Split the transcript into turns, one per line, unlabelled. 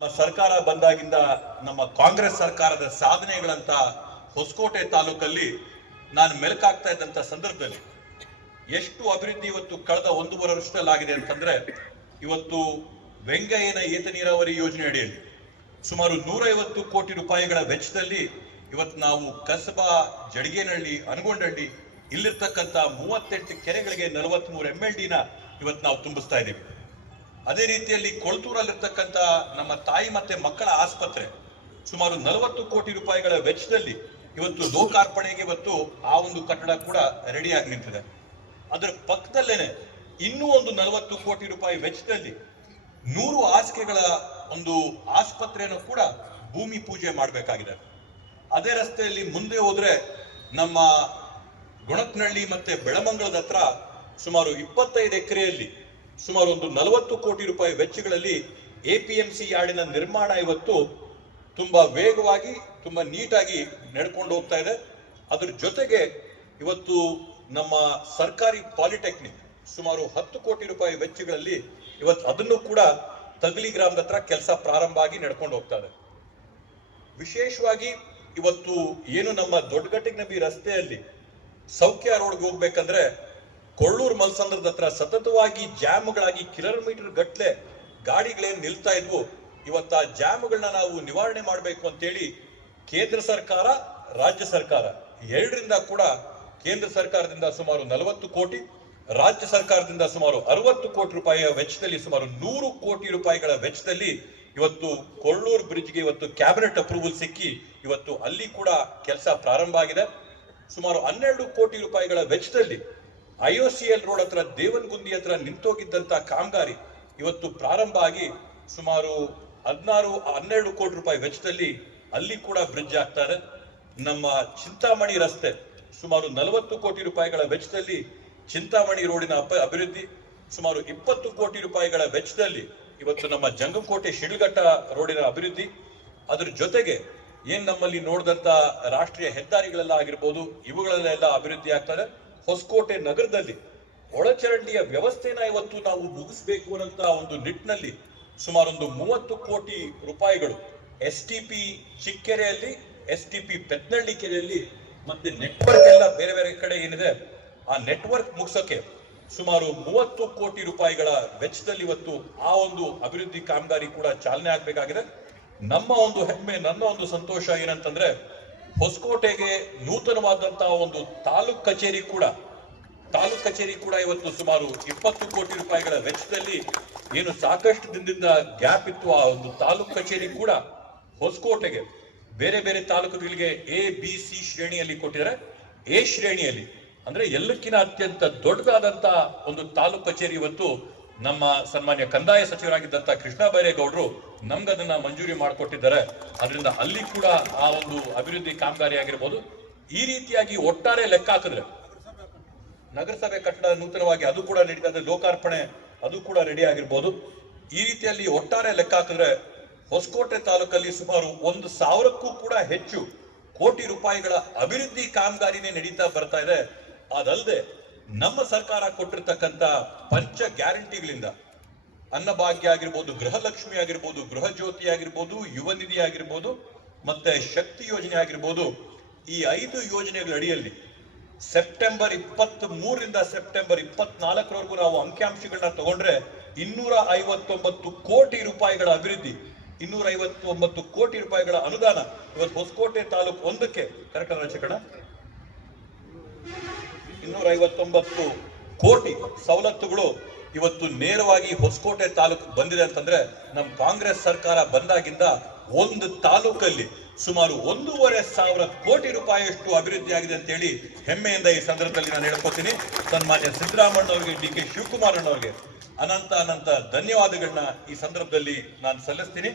ನಮ್ಮ ಸರ್ಕಾರ ಬಂದಾಗಿಂದ ನಮ್ಮ ಕಾಂಗ್ರೆಸ್ ಸರ್ಕಾರದ ಸಾಧನೆಗಳಂತ ಹೊಸಕೋಟೆ ತಾಲೂಕಲ್ಲಿ ನಾನು ಮೆಲುಕಾಗ್ತಾ ಇದ್ದಂತ ಸಂದರ್ಭದಲ್ಲಿ ಎಷ್ಟು ಅಭಿವೃದ್ಧಿ ಇವತ್ತು ಕಳೆದ ಒಂದೂವರೆ ವರ್ಷದಲ್ಲಿ ಆಗಿದೆ ಅಂತಂದ್ರೆ ಇವತ್ತು ವೆಂಗಯ್ಯನ ಏತ ನೀರಾವರಿ ಯೋಜನೆ ಅಡಿಯಲ್ಲಿ ಸುಮಾರು ನೂರೈವತ್ತು ಕೋಟಿ ರೂಪಾಯಿಗಳ ವೆಚ್ಚದಲ್ಲಿ ಇವತ್ತು ನಾವು ಕಸಬಾ, ಜಡಗೇನಹಳ್ಳಿ ಅನಗೊಂಡಹಳ್ಳಿ ಇಲ್ಲಿರ್ತಕ್ಕಂಥ ಮೂವತ್ತೆಂಟು ಕೆರೆಗಳಿಗೆ ನಲವತ್ಮೂರು ಎಂ ಎಲ್ ಡಿನ ಇವತ್ತು ನಾವು ತುಂಬಿಸ್ತಾ ಇದ್ದೀವಿ. ಅದೇ ರೀತಿಯಲ್ಲಿ ಕೊಳ್ತೂರಲ್ಲಿರ್ತಕ್ಕಂಥ ನಮ್ಮ ತಾಯಿ ಮತ್ತೆ ಮಕ್ಕಳ ಆಸ್ಪತ್ರೆ ಸುಮಾರು ನಲವತ್ತು ಕೋಟಿ ರೂಪಾಯಿಗಳ ವೆಚ್ಚದಲ್ಲಿ ಇವತ್ತು ಲೋಕಾರ್ಪಣೆಗೆ ಇವತ್ತು ಆ ಒಂದು ಕಟ್ಟಡ ಕೂಡ ರೆಡಿಯಾಗಿ ನಿಂತಿದೆ. ಅದರ ಪಕ್ಕದಲ್ಲೇನೆ ಇನ್ನೂ ಒಂದು ನಲವತ್ತು ಕೋಟಿ ರೂಪಾಯಿ ವೆಚ್ಚದಲ್ಲಿ ನೂರು ಹಾಸಿಗೆಗಳ ಒಂದು ಆಸ್ಪತ್ರೆಯನ್ನು ಕೂಡ ಭೂಮಿ ಪೂಜೆ ಮಾಡಬೇಕಾಗಿದೆ. ಅದೇ ರಸ್ತೆಯಲ್ಲಿ ಮುಂದೆ ಹೋದ್ರೆ ನಮ್ಮ ಗುಣತ್ನಹಳ್ಳಿ ಮತ್ತೆ ಬೆಳಮಂಗಲದ ಹತ್ರ ಸುಮಾರು ಇಪ್ಪತ್ತೈದು ಎಕರೆಯಲ್ಲಿ ಸುಮಾರು ಒಂದು ನಲವತ್ತು ಕೋಟಿ ರೂಪಾಯಿ ವೆಚ್ಚಗಳಲ್ಲಿ ಎಪಿಎಂಸಿ ಯಾರ್ಡಿನ ನಿರ್ಮಾಣ ಇವತ್ತು ತುಂಬಾ ವೇಗವಾಗಿ, ತುಂಬಾ ನೀಟಾಗಿ ನಡ್ಕೊಂಡು ಹೋಗ್ತಾ ಇದೆ. ಅದ್ರ ಜೊತೆಗೆ ಇವತ್ತು ನಮ್ಮ ಸರ್ಕಾರಿ ಪಾಲಿಟೆಕ್ನಿಕ್ ಸುಮಾರು ಹತ್ತು ಕೋಟಿ ರೂಪಾಯಿ ವೆಚ್ಚಗಳಲ್ಲಿ ಇವತ್ತು ಅದನ್ನು ಕೂಡ ತಗಲಿ ಗ್ರಾಮದ ಹತ್ರ ಕೆಲಸ ಪ್ರಾರಂಭ ಆಗಿ ನಡ್ಕೊಂಡು ಹೋಗ್ತಾ ಇದೆ. ವಿಶೇಷವಾಗಿ ಇವತ್ತು ಏನು ನಮ್ಮ ದೊಡ್ಡಗಟ್ಟಿನಬಿ ರಸ್ತೆಯಲ್ಲಿ ಸೌಖ್ಯ ರೋಡ್ಗೆ ಹೋಗ್ಬೇಕಂದ್ರೆ ಕೊಳ್ಳೂರು ಮಲ್ಸಂದ್ರದ ಹತ್ರ ಸತತವಾಗಿ ಜಾಮ್ಗಳಾಗಿ ಕಿಲೋಮೀಟರ್ ಗಟ್ಟಲೆ ಗಾಡಿಗಳೇನ್ ನಿಲ್ತಾ ಇದ್ವು. ಇವತ್ತ ಜಾಮ್ಗಳನ್ನ ನಾವು ನಿವಾರಣೆ ಮಾಡಬೇಕು ಅಂತೇಳಿ ಕೇಂದ್ರ ಸರ್ಕಾರ, ರಾಜ್ಯ ಸರ್ಕಾರ ಎರಡರಿಂದ ಕೂಡ ಕೇಂದ್ರ ಸರ್ಕಾರದಿಂದ ಸುಮಾರು ನಲವತ್ತು ಕೋಟಿ, ರಾಜ್ಯ ಸರ್ಕಾರದಿಂದ ಸುಮಾರು ಅರವತ್ತು ಕೋಟಿ ರೂಪಾಯಿಯ ವೆಚ್ಚದಲ್ಲಿ ಸುಮಾರು ನೂರು ಕೋಟಿ ರೂಪಾಯಿಗಳ ವೆಚ್ಚದಲ್ಲಿ ಇವತ್ತು ಕೊಳ್ಳೂರು ಬ್ರಿಡ್ಜ್ಗೆ ಇವತ್ತು ಕ್ಯಾಬಿನೆಟ್ ಅಪ್ರೂವಲ್ ಸಿಕ್ಕಿ ಇವತ್ತು ಅಲ್ಲಿ ಕೂಡ ಕೆಲಸ ಪ್ರಾರಂಭ ಆಗಿದೆ. ಸುಮಾರು ಹನ್ನೆರಡು ಕೋಟಿ ರೂಪಾಯಿಗಳ ವೆಚ್ಚದಲ್ಲಿ ಐಒಸಿಎಲ್ ರೋಡ್ ಹತ್ರ ದೇವನಗುಂದಿ ಹತ್ರ ನಿಂತೋಗಿದ್ದಂತ ಕಾಮಗಾರಿ ಇವತ್ತು ಪ್ರಾರಂಭ ಆಗಿ ಸುಮಾರು ಹದಿನಾರು, ಹನ್ನೆರಡು ಕೋಟಿ ರೂಪಾಯಿ ವೆಚ್ಚದಲ್ಲಿ ಅಲ್ಲಿ ಕೂಡ ಬ್ರಿಡ್ಜ್ ಆಗ್ತಾರೆ ನಮ್ಮ ಚಿಂತಾಮಣಿ ರಸ್ತೆ ಸುಮಾರು ನಲವತ್ತು ಕೋಟಿ ರೂಪಾಯಿಗಳ ವೆಚ್ಚದಲ್ಲಿ ಚಿಂತಾಮಣಿ ರೋಡಿನ ಅಭಿವೃದ್ಧಿ, ಸುಮಾರು ಇಪ್ಪತ್ತು ಕೋಟಿ ರೂಪಾಯಿಗಳ ವೆಚ್ಚದಲ್ಲಿ ಇವತ್ತು ನಮ್ಮ ಜಂಗಮಕೋಟೆ ಶಿಡ್ಲಘಟ್ಟ ರೋಡಿನ ಅಭಿವೃದ್ಧಿ. ಅದರ ಜೊತೆಗೆ ಏನ್ ನಮ್ಮಲ್ಲಿ ನೋಡಿದಂತ ರಾಷ್ಟ್ರೀಯ ಹೆದ್ದಾರಿಗಳೆಲ್ಲ ಆಗಿರ್ಬೋದು, ಇವುಗಳಲ್ಲೆಲ್ಲ ಅಭಿವೃದ್ಧಿ ಆಗ್ತದೆ ಹೊಸಕೋಟೆ ನಗರದಲ್ಲಿ ಒಳಚರಂಡಿಯ ವ್ಯವಸ್ಥೆನ ಇವತ್ತು ನಾವು ಮುಗಿಸ್ಬೇಕು ಅನ್ನೋಂತ ಒಂದು ನಿಟ್ಟಿನಲ್ಲಿ ಸುಮಾರು ಒಂದು ಮೂವತ್ತು ಕೋಟಿ ರೂಪಾಯಿಗಳು ಎಸ್ ಟಿ ಪಿ ಚಿಕ್ಕೆರೆಯಲ್ಲಿ, ಎಸ್ ಟಿ ಪಿ ಪೆತ್ನಳ್ಳಿ ಕೆರೆಯಲ್ಲಿ ಮತ್ತೆ ನೆಟ್ವರ್ಕ್ ಎಲ್ಲ ಬೇರೆ ಬೇರೆ ಕಡೆ ಏನಿದೆ, ಆ ನೆಟ್ವರ್ಕ್ ಮುಗಿಸೋಕೆ ಸುಮಾರು ಮೂವತ್ತು ಕೋಟಿ ರೂಪಾಯಿಗಳ ವೆಚ್ಚದಲ್ಲಿ ಇವತ್ತು ಆ ಒಂದು ಅಭಿವೃದ್ಧಿ ಕಾಮಗಾರಿ ಕೂಡ ಚಾಲನೆ ಆಗಬೇಕಾಗಿದೆ. ನಮ್ಮ ಒಂದು ಹೆಮ್ಮೆ, ನನ್ನ ಒಂದು ಸಂತೋಷ ಏನಂತಂದ್ರೆ ಹೊಸಕೋಟೆಗೆ ನೂತನವಾದಂತಹ ಒಂದು ತಾಲೂಕ್ ಕಚೇರಿ ಕೂಡ, ತಾಲೂಕ್ ಕಚೇರಿ ಕೂಡ ಇವತ್ತು ಸುಮಾರು ಇಪ್ಪತ್ತು ಕೋಟಿ ರೂಪಾಯಿಗಳ ವೆಚ್ಚದಲ್ಲಿ ಏನು ಸಾಕಷ್ಟು ದಿನದಿಂದ ಗ್ಯಾಪ್ ಇತ್ತು ಆ ಒಂದು ತಾಲೂಕ್ ಕಚೇರಿ ಕೂಡ ಹೊಸಕೋಟೆಗೆ. ಬೇರೆ ಬೇರೆ ತಾಲೂಕುಗಳಿಗೆ ಎ ಬಿ ಸಿ ಶ್ರೇಣಿಯಲ್ಲಿ ಕೊಟ್ಟಿದ್ದಾರೆ. ಎ ಶ್ರೇಣಿಯಲ್ಲಿ ಅಂದ್ರೆ ಎಲ್ಲಕ್ಕಿಂತ ಅತ್ಯಂತ ದೊಡ್ಡದಾದಂತಹ ಒಂದು ತಾಲೂಕ್ ಕಚೇರಿ ಇವತ್ತು ನಮ್ಮ ಸನ್ಮಾನ್ಯ ಕಂದಾಯ ಸಚಿವರಾಗಿದ್ದಂತ ಕೃಷ್ಣ ಬೈರೇಗೌಡರು ನಮ್ಗದನ್ನ ಮಂಜೂರಿ ಮಾಡಿಕೊಟ್ಟಿದ್ದಾರೆ. ಅದರಿಂದ ಅಲ್ಲಿ ಕೂಡ ಆ ಒಂದು ಅಭಿವೃದ್ಧಿ ಕಾಮಗಾರಿ ಆಗಿರ್ಬೋದು. ಈ ರೀತಿಯಾಗಿ ಒಟ್ಟಾರೆ ಲೆಕ್ಕ ಹಾಕಿದ್ರೆ ನಗರಸಭೆ ಕಟ್ಟಡ ನೂತನವಾಗಿ ಅದು ಕೂಡ ನಡೀತಾ ಇದೆ ಲೋಕಾರ್ಪಣೆ ಅದು ಕೂಡ ರೆಡಿ ಆಗಿರ್ಬೋದು. ಈ ರೀತಿಯಲ್ಲಿ ಒಟ್ಟಾರೆ ಲೆಕ್ಕ ಹಾಕಿದ್ರೆ ಹೊಸಕೋಟೆ ತಾಲೂಕಲ್ಲಿ ಸುಮಾರು ಒಂದು ಸಾವಿರಕ್ಕೂ ಕೂಡ ಹೆಚ್ಚು ಕೋಟಿ ರೂಪಾಯಿಗಳ ಅಭಿವೃದ್ಧಿ ಕಾಮಗಾರಿನೇ ನಡೀತಾ ಬರ್ತಾ ಇದೆ. ಅದಲ್ಲದೆ ನಮ್ಮ ಸರ್ಕಾರ ಕೊಟ್ಟಿರ್ತಕ್ಕಂಥ ಪಂಚ ಗ್ಯಾರಂಟಿಗಳಿಂದ ಅನ್ನಭಾಗ್ಯ ಆಗಿರ್ಬೋದು, ಗೃಹಲಕ್ಷ್ಮಿ ಆಗಿರ್ಬೋದು ಗೃಹ ಜ್ಯೋತಿ ಆಗಿರ್ಬೋದು, ಯುವ ನಿಧಿ ಆಗಿರ್ಬೋದು, ಮತ್ತೆ ಶಕ್ತಿ ಯೋಜನೆ ಆಗಿರ್ಬೋದು, ಈ ಐದು ಯೋಜನೆಗಳ ಅಡಿಯಲ್ಲಿ ಸೆಪ್ಟೆಂಬರ್ ಇಪ್ಪತ್ತ್ ಮೂರರಿಂದ ಸೆಪ್ಟೆಂಬರ್ ಇಪ್ಪತ್ನಾಲ್ಕರವರೆಗೂ ನಾವು ಅಂಕಿಅಂಶಗಳನ್ನ ತಗೊಂಡ್ರೆ ಇನ್ನೂರ ಐವತ್ತೊಂಬತ್ತು ಕೋಟಿ ರೂಪಾಯಿಗಳ ಅಭಿವೃದ್ಧಿ, ಇನ್ನೂರ ಐವತ್ತೊಂಬತ್ತು ಕೋಟಿ ರೂಪಾಯಿಗಳ ಅನುದಾನ. ಇವತ್ತು ಹೊಸಕೋಟೆ ತಾಲೂಕು ಒಂದಕ್ಕೆ ಕರೆಕ್ಟ್ ಇನ್ನೂರ ಐವತ್ತೊಂಬತ್ತು ಕೋಟಿ ಸವಲತ್ತುಗಳು ಇವತ್ತು ನೇರವಾಗಿ ಹೊಸಕೋಟೆ ತಾಲೂಕು ಬಂದಿದೆ ಅಂತಂದ್ರೆ ನಮ್ಮ ಕಾಂಗ್ರೆಸ್ ಸರ್ಕಾರ ಬಂದಾಗಿಂದ ಒಂದು ತಾಲೂಕಲ್ಲಿ ಸುಮಾರು ಒಂದೂವರೆ ಸಾವಿರ ಕೋಟಿ ರೂಪಾಯಿಯಷ್ಟು ಅಭಿವೃದ್ಧಿ ಆಗಿದೆ ಅಂತ ಹೇಳಿ ಹೆಮ್ಮೆಯಿಂದ ಈ ಸಂದರ್ಭದಲ್ಲಿ ನಾನು ಹೇಳ್ಕೊತೀನಿ. ಸನ್ಮಾನ್ಯ ಸಿದ್ದರಾಮಣ್ಣ ಅವರಿಗೆ ಡಿ ಕೆ ಶಿವಕುಮಾರ್ ಅವರಿಗೆ ಅನಂತ ಅನಂತ ಧನ್ಯವಾದಗಳನ್ನ ಈ ಸಂದರ್ಭದಲ್ಲಿ ನಾನು ಸಲ್ಲಿಸ್ತೀನಿ.